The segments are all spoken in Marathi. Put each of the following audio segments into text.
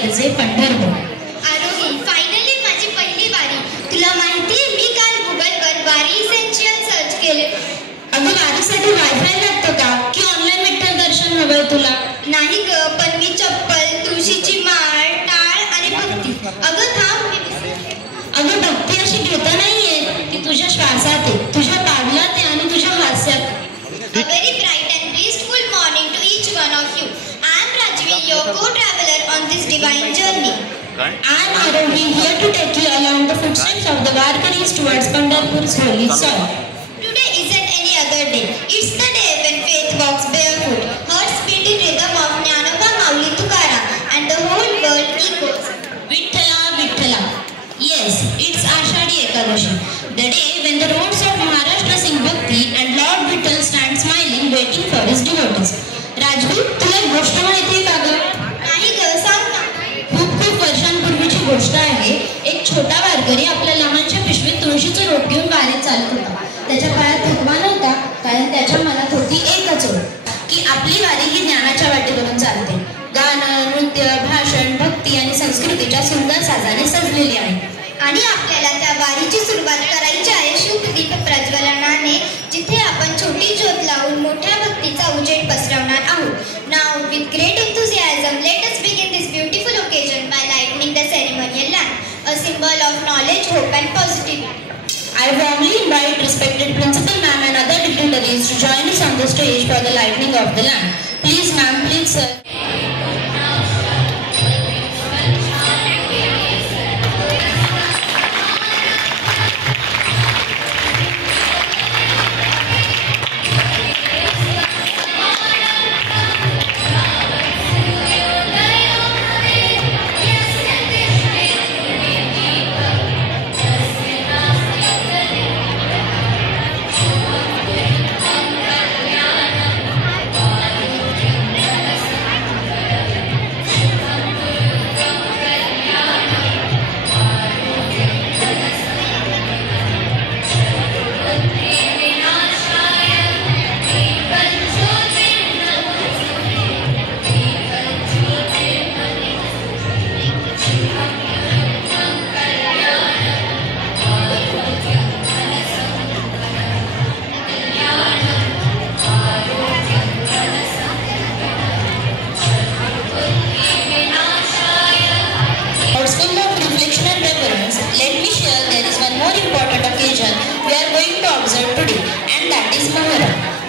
गरजे पंढरपूर. आरोही, फायनली माझी पहिली वारी. तुला माहितीये मी काल गुगलवर वारी इसेन्शियल सर्च केले. अगं वारीसाठी वायफाय लागतो का की ऑनलाईन विठ्ठल दर्शन हवंय तुला? नाही ग, पण मी चप्पल, तुळशीची माळ, टाळ आणि भक्ती. अगं थांब, अगं भक्ती अशी घेता नाहीये, ती तुझ्या श्वासात आहे, तुझ्या पावलात आहे आणि तुझ्या हास्यात. A very bright and blissful morning to each one of you. I am Rajvi, your co-traveler on this divine journey. I am Arohi, here to take you along the footsteps of the Warkaris towards Pandharpur's holy soil. Today isn't any other day. It's the day when faith walks barefoot, hearts beat in rhythm of Jnanaba Mauli Tukaram, and the whole world echoes. Vitthala, Vitthala. Yes, it's Ashadi Ekadashi, the day when the roads of Maharashtra sing Bhakti and Lord Vittal stands smiling, waiting for his devotees. Rajvi, तुला एक गोष्ट माहिती आहे का ग? नाही ग, सांग ना. खूप वर्षांपूर्वीची गोष्ट आहे. एक छोटा वारकरी आपल्या लहानशा पिशवीत तुळशीचं रोप घेऊन वारीत चालत होता. त्याच्या पायात थकवा नव्हता, कारण त्याच्या मनात होती एकच ओढ की आपली वारी ही ज्ञानाच्या वाटेवरून चालते. गाणं, नृत्य, भाषण, भक्ती आणि संस्कृतीच्या सुंदर साजाने सजलेली आहे. आणि आपल्याला त्या वारीची सुरुवात करायची आहे शुभ दीप प्रज्वलनाने, जिथे आपण छोटी ज्योत लावून मोठ्या भक्तीचा उजेड पसरवणार आहोत. Now with great enthusiasm let us begin this beautiful occasion by lighting the ceremonial lamp, a symbol of knowledge, hope and positivity. I warmly invite respected principal ma'am and other dignitaries to join us on the stage for the lighting of the lamp. Please ma'am, please sir.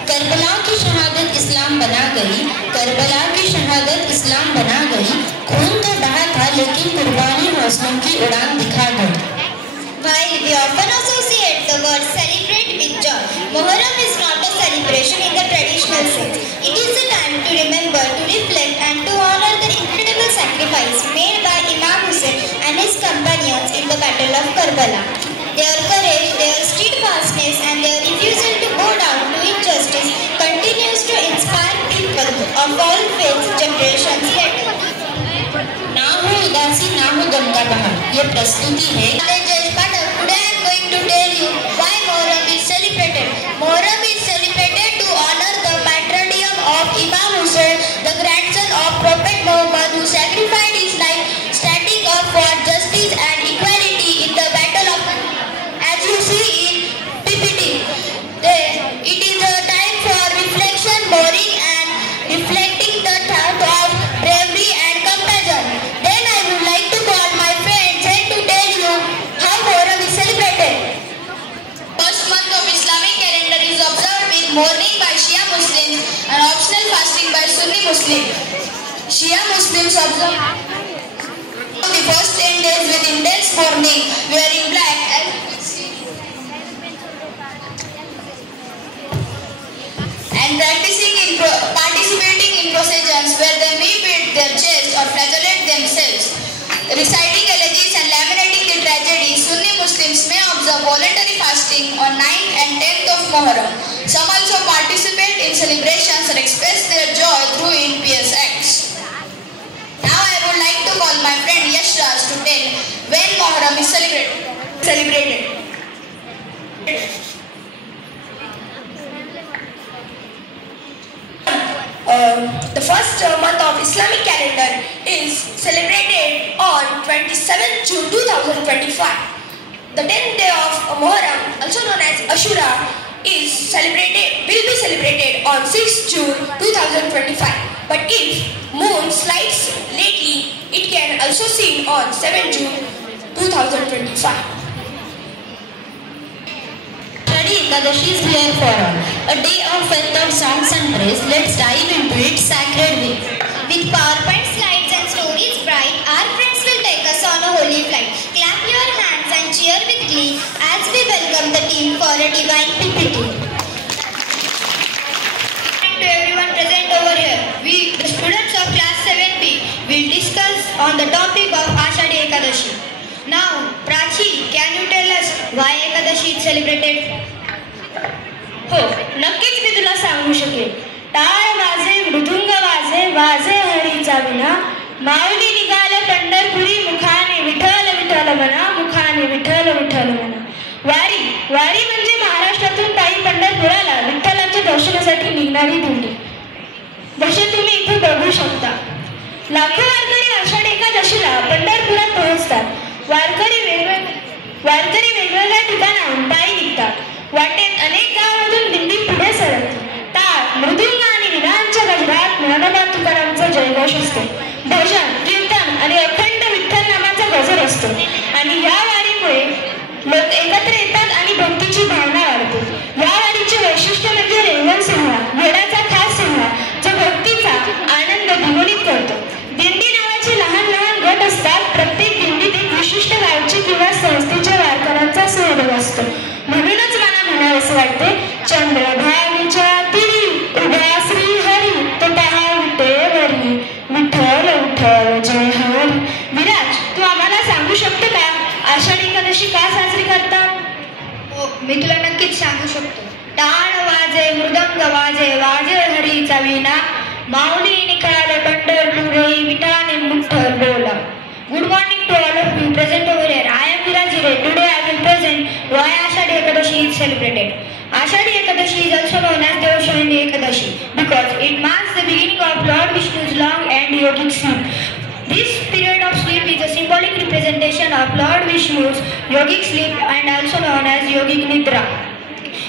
Karbala की शहादत इस्लाम बना गई, करबला की शहादत इस्लाम बना गई, खून तो बहा था लेकिन कुर्बानी हौसलों की उड़ान दिखा गई. While we often associate the word celebrate with joy, Muharram is not a celebration in the traditional sense. It is a time to remember, to reflect and to honor the incredible sacrifice made by Imam Hussain and his companions in the Battle of Karbala. Their courage, their steadfastness and their refusal to bow down to injustice continues to inspire people of all faiths generations later. ना हो उदासी ना हो गम का बहार, ये प्रस्तुति है. Today I am going to tell you why Muharram is celebrated. Muharram is celebrated to honor the patronymic of Imam Hussain, the grandson of Prophet Muhammad, who sacrificed his life standing up for justice and equality in the Battle of Karbala. As you see in PPT, it is a time for reflection, mourning and reflecting the thought of bravery and compassion. Then I would like to call my friends and to tell you how Muharram is celebrated. First month of Islamic calendar is observed with mourning by Shia Muslims and optional fasting by Sunni Muslims. Shia Muslims observe the first 10 days with intense mourning, wearing black and participating in processions where they may beat their chest or flagellate themselves. Reciting elegies and lamenting the tragedy, Sunni Muslims may observe voluntary fasting on 9th and 10th of Muharram. Some also participate in celebrations and express their joy through impious acts. Now I would like to call my friend Yash Raj to tell when Muharram is celebrated. The first month of Islamic calendar is celebrated 27th June 2025. The 10th day of Muharram, also known as Ashura, will be celebrated on 6th June 2025. But if moon slides lately, it can also seen on 7th June 2025. Shadi Ekadashi is here for all. A day of faith of songs and praise. Let's dive into its sacred way. With PowerPoint slides and stories bright, our friends will take us on a holy flight. Clap your hands and cheer with glee as we welcome the team for a divine PPT. And to everyone present over here, we, the students of class 7B, will discuss on the topic of Ashadi Ekadashi. Now, Prachi, can you tell us why Ekadashi is celebrated? हो, नक्कीच मी तुला सांगू शकेन. टाळ वाजे मृदुंग वाजे वाजे हरीचा विना माऊली निघाले पंढरपुरी मुखाने विठ्ठल विठ्ठल म्हणा मुखाने विठ्ठल विठ्ठल म्हणा. वारी वारी म्हणजे महाराष्ट्रातून पायी पंढरपुराला विठ्ठलाच्या दर्शनासाठी निघणारी दिंडी. जसे तुम्ही इथे बघू शकता, लाखो वारकरी आषाढ एकादशीला पंढरपुरात पोहोचतात. वारकरी वेगवेगळ्या ठिकाणाहून पायी निघतात. वाटेत अनेक गावांमधून दिंडी पुढे सरकते. टाळ मृदुंग आणि विनांच्या गजरात ज्ञानोबा तुकारामचा जयघोष असतो. भजन कीर्तन आणि अखंड विठ्ठल नामाचा गजर असतो. आणि या वारीमुळे लोक एकत्र येतात आणि भक्तीची भावना वाढते. या वारीचे वैशिष्ट्य म्हणजे रेंगण सोहळा, वेडाचा खास सोहळा जो भक्तीचा आनंद द्विगुणित करतो. दिंडी नावाचे लहान लहान गट असतात. प्रत्येक दिंडीत एक विशिष्ट गावची किंवा संस्थेच्या वारकऱ्यांचा सहभाग असतो. म्हणूनच मला म्हणावंसं वाटते, चंद्रभागेच्या तीरी उभा श्री हरी तो पहा विटेवरी विठ्ठल विठ्ठल जय हरी. विराज, तू आम्हाला सांगू शकतो का आषाढी एकादशी का साजरी करतात? हो, मी तुला नक्कीच सांगू शकतो. टाळ वाजे मृदंग वाजे वाजे हरीचा विना माऊली निघाले पंढरपुरी विठाने विठ्ठल बोला. Good morning to all of you present over here. I am Viraj Hire. Today I will present why Ashadi Ekadashi is celebrated. Ashadi Ekadashi is also known as Devshayani Ekadashi because it marks the beginning of Lord Vishnu's long and yogic sleep. This period of sleep is a symbolic representation of Lord Vishnu's yogic sleep and also known as yogic nidra.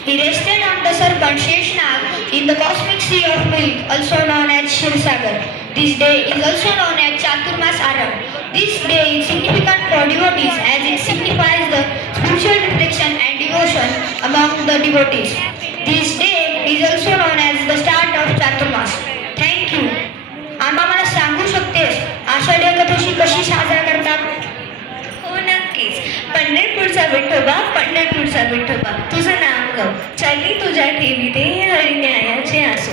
He rested on the serpent Sheshnag in the cosmic sea of milk, also known as Shirsagar. This day is also known as Chaturmas Aram. This day is significant for devotees as it signifies the spiritual reflection and devotion among the devotees. This day is also known as the start of Chaturmas. Thank you. आम्हाला सांगू शकतेस आषाढी एकादशी कशी साजरा करतात? हो, नक्कीच. पंढरपूरचा विठोबा पंढरपूरचा विठोबा तुझं नाव गव चाली तुझ्या ठेवी ते हरी न्यायाचे असो.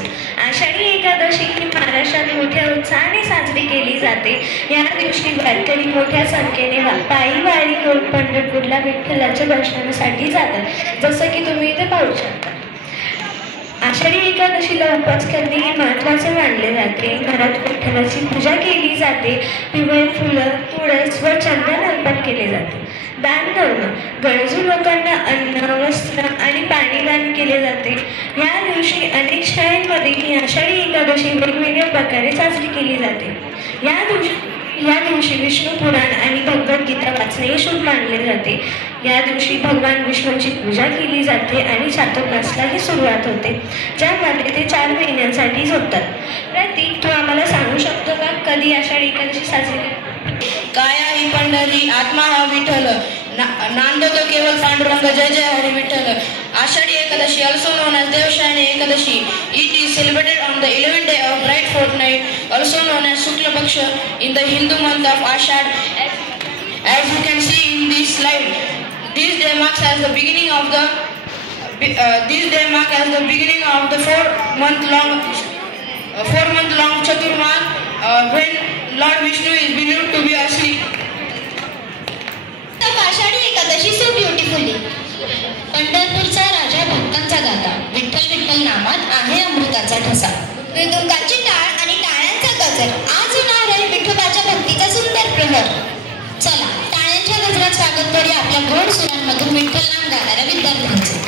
आषाढी एकादशी ही महाराष्ट्रात मोठ्या उत्साहाने साजरी केली जाते. या दिवशी वारकरी मोठ्या संख्येने पायी वारी करून पंढरपूरला विठ्ठलाच्या दर्शनासाठी जातात. जसं की तुम्ही इथे पाहू शकता. आषाढी एकादशीला उपवास करणे हे महत्त्वाचे मानले जाते. घरात विठ्ठलाची पूजा केली जाते. पिवळे फुलं तुळस व चंदन अर्पण केले जाते. दान धर्म गरजू लोकांना अन्न वस्त्र आणि पाणी दान केले जाते. या दिवशी अनेक शाळांमध्ये ही आषाढी एकादशी वेगवेगळ्या प्रकारे साजरी केली जाते. या दिवशी विष्णू पुराण आणि भगवद्गीता वाचणे शुभ मानले जाते. या दिवशी भगवान विष्णूंची पूजा केली जाते आणि चातुर्मासालाही सुरुवात होते, ज्यामध्ये ते 4 महिन्यांसाठी झोपतात. प्रतीक, तू आम्हाला सांगू शकतो का कधी आषाढी एकादशी साजरी करतात? काया ही पंढरी आत्मा हा विठ्ठल नांदतो केवळ पांडुरंग जय जय Hari Vitthal. Ashadi Ekadashi, also known as Devshayani Ekadashi, it is celebrated on the 11th day of bright fortnight, also known as Shukla Paksha, in the Hindu month of Ashad. As you can see in this slide, this day marks as the beginning of the 4-month long Chaturmas, when Lord Vishnu is believed to be asleep. Ashadi Ekadashi so beautifully. पंढरपूरचा राजा भक्तांचा गाता, विठ्ठल विठ्ठल नामात आहे अमृताचा ठसा. मृदुंगाची टाळ आणि टाळ्यांचा गजर आज होणार आहे विठोबाच्या भक्तीचा सुंदर प्रहर. चला टाळ्यांच्या गजरात स्वागत करूया आपल्या गोड सुरांमधून विठ्ठल नाम गाणाऱ्या विद्यार्थ्यांचे.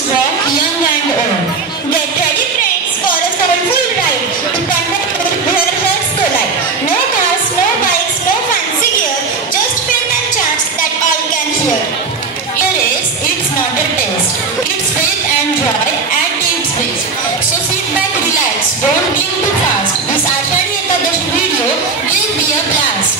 Let's walk young and old. Get ready friends for a soulful ride to Pandharpur where hearts collide. No cars, no bikes, no fancy gear, just faith and chants that all can hear. Here is, it's not a test, it's faith and joy at its best. So sit back, relax, don't blink too fast. This Ashadi Ekadashi video will be a blast.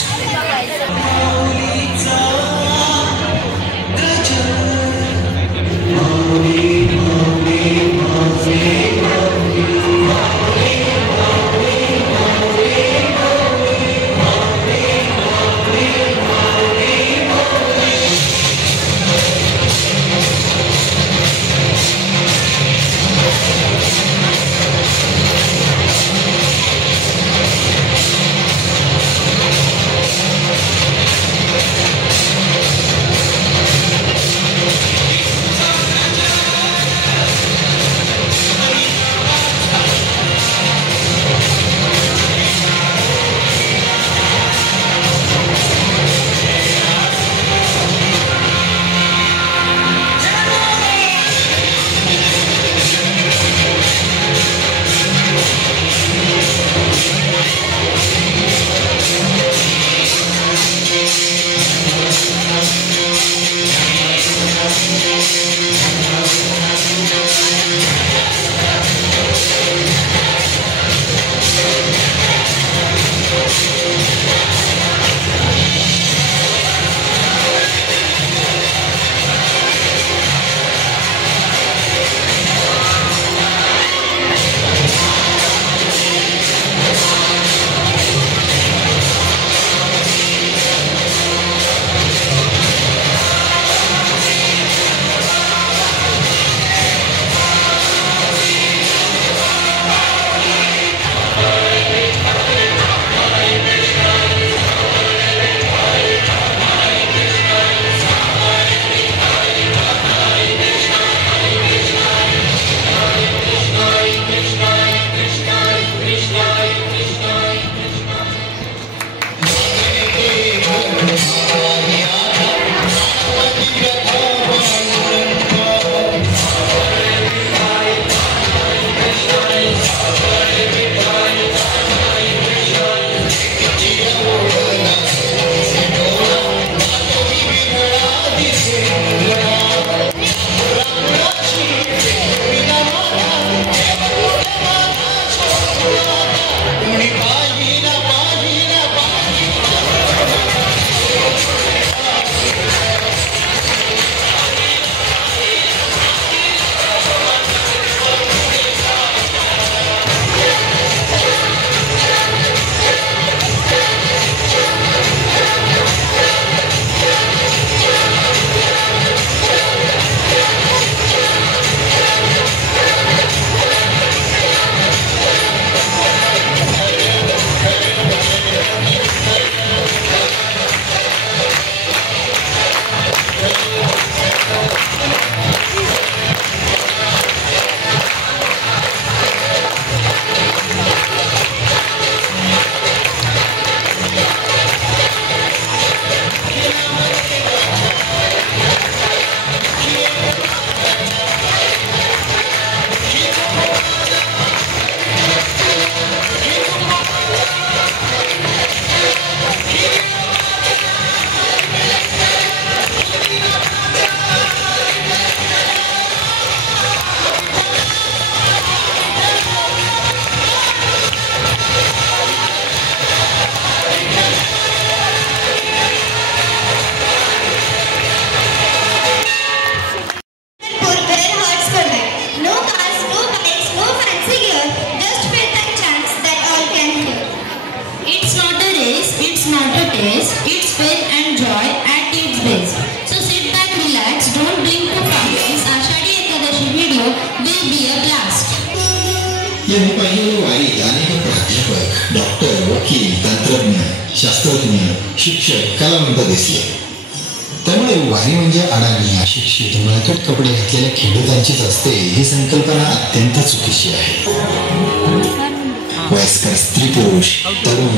यांनी पाहिलेल्या वारीत अनेक प्राध्यापक, डॉक्टर, वकील, तंत्रज्ञ, शास्त्रज्ञ, शिक्षक, कलावंत दिसले. त्यामुळे वारी म्हणजे अडाणी, अशिक्षित, मळकट कपडे घातलेल्या खेडूतांचीच असते ही संकल्पना अत्यंत चुकीची आहे. वयस्कर, स्त्री पुरुष, तरुण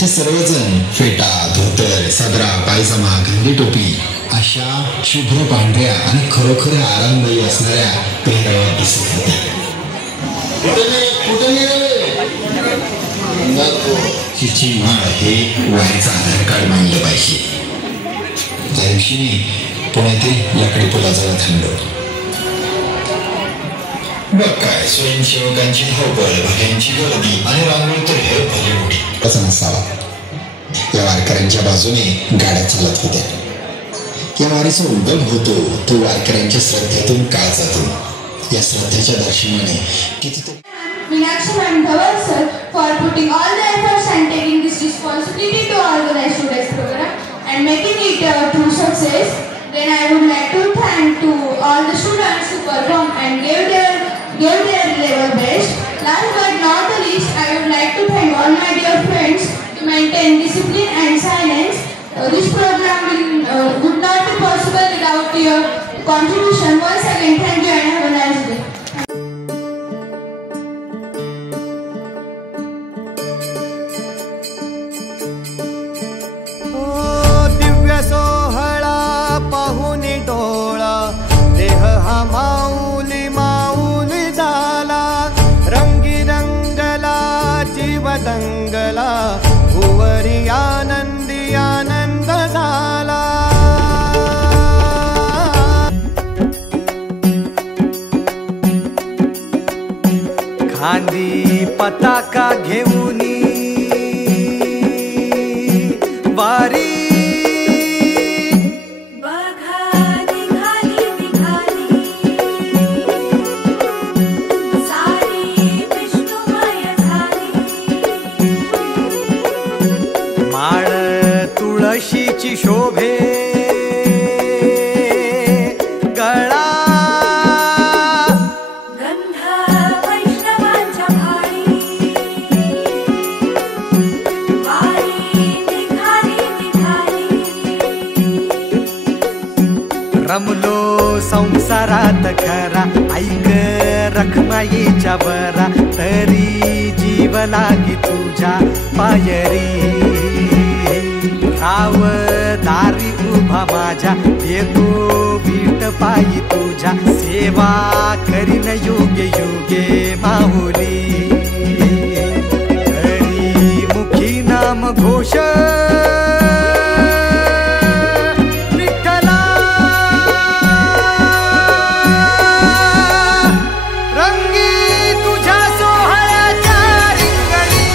ते सर्वजण फेटा, धोतर, सदरा, पायजमा, गंदी टोपी अशा शुभ्र पांढऱ्या आणि खरोखर आरामदायी असणाऱ्या पेहरावात दिसत होत्या. हिची माळ हे वारीचं आधार कार्ड मानलं पाहिजे. त्या दिवशी मी पुण्यातील लाकडी पुलाजवळ थांबलो. बघ काय स्वयंसेवकांची धावपळ, भक्यांची गर्दी आणि रांगोळी तर हे भली मोठी असं नसावा. या वारकऱ्यांच्या बाजूने गाड्या चालत होत्या. या वारीचा उगम होतो तो वारकऱ्यांच्या श्रद्धेतून काळ जातो. या श्रद्धेच्या दर्शनाने कितीतरी Meenakshi and Dhawal sir for putting all the efforts and taking this responsibility to organize today's program and making it a true success. Then I would like to thank to all the students who performed and gave their level best. Last but not the least, I would like to thank all my dear friends to maintain discipline and silence. This program would not be possible without your contribution. Once again, thank you and have a nice day. माऊली माऊली झाला, रंगी रंगला जीव दंगला, भुवरी आनंदी आनंद झाला. खांदी पताका घेऊनी वारी तुळशीची शोभे गळा, गंध वैष्णवांच्या भाळी, वारी निघाली निघाली. रमलो संसारात खरा, ऐक रखमाईच्या बरा, तरी जीव लागी तुझ्या पायरी. राव दारी उभा माझ्या, येतो वीट पायी तुझ्या, सेवा करीन योगे योगे माऊली. हरी मुखी नाम घोष विठ्ठला, रंगी तुझ्या सोहळ्याच्या रिंगणी,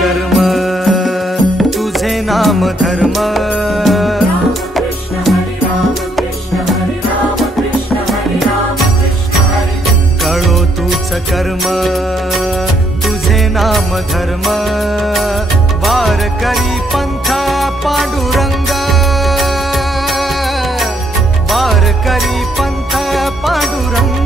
कर्म तुझे नाम धर्म, कळो तूच कर्म तुझे नाम धर्म, वारकरी पंथ पांडुरंग, वारकरी पंथ पांडुरंग.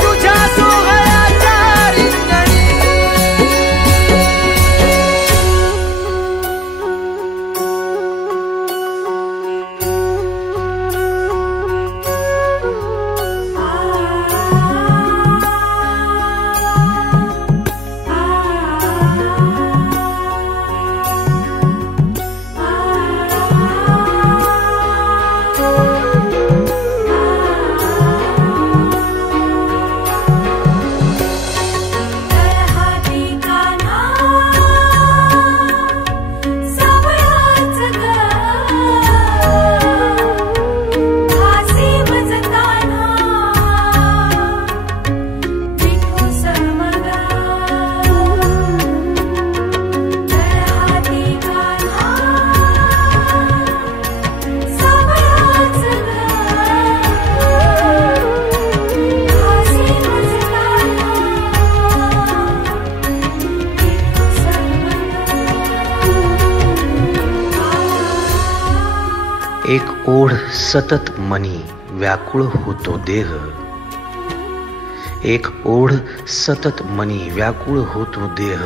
तुझ्या सतत मनी व्याकुळ होतो देह, एक ओढ सतत मनी व्याकुळ होतो देह,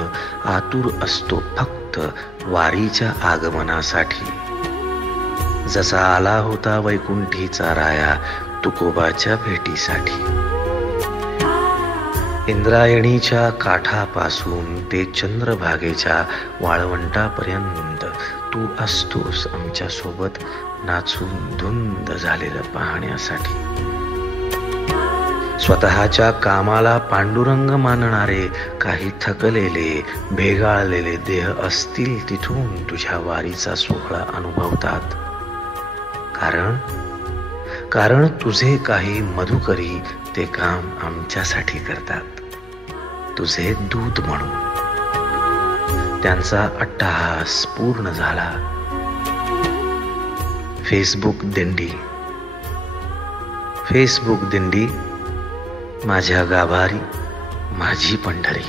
आतुर असतो फक्त वारीच्या आगमनासाठी. जसा आला होता वैकुंठीचा राया तुकोबाच्या भेटीसाठी. इंद्रायणीच्या काठापासून ते चंद्रभागेच्या वाळवंटापर्यंत तू असतोस आमच्या सोबत, नाचून धुंद झालेलं पाहण्यासाठी. स्वतःच्या कामाला पांडुरंग मानणारे काही थकलेले भेगाळलेले देह असतील तिथून तुझ्या वारीचा सोहळा अनुभवतात. कारण तुझे काही मधुकरी ते काम आमच्यासाठी करतात, तुझे दूत म्हणून. त्यांचा अट्टहास पूर्ण झाला. फेसबुक दिंडी माझ्या गाभारी माझी पंढरी.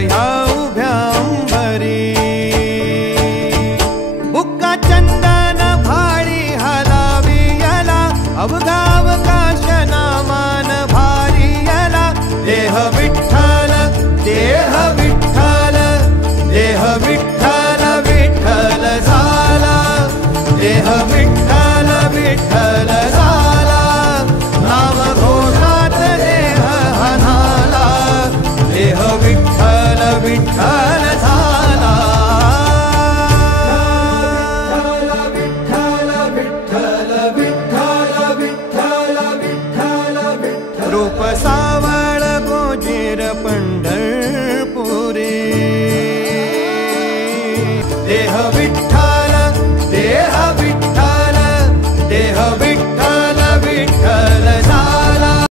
ह्या उभ्या अंबरी बुक्का चंदन भाळी हलावी याला अवघा अवकाश नामान भारी याला. देह विठ्ठल देह विठ्ठल देह विठ्ठल विठ्ठल झाला. देह विठ्ठल विठ्ठल झाला. नाम घोषात देह हनाला. देह विठ्ठल विठ्ठल झाला. विठ्ठल विठ्ठल विठ्ठल विठ्ठल विठ्ठल विठ्ठल रूप सावळ गोजीर पंढरपुरी. देह विठ्ठल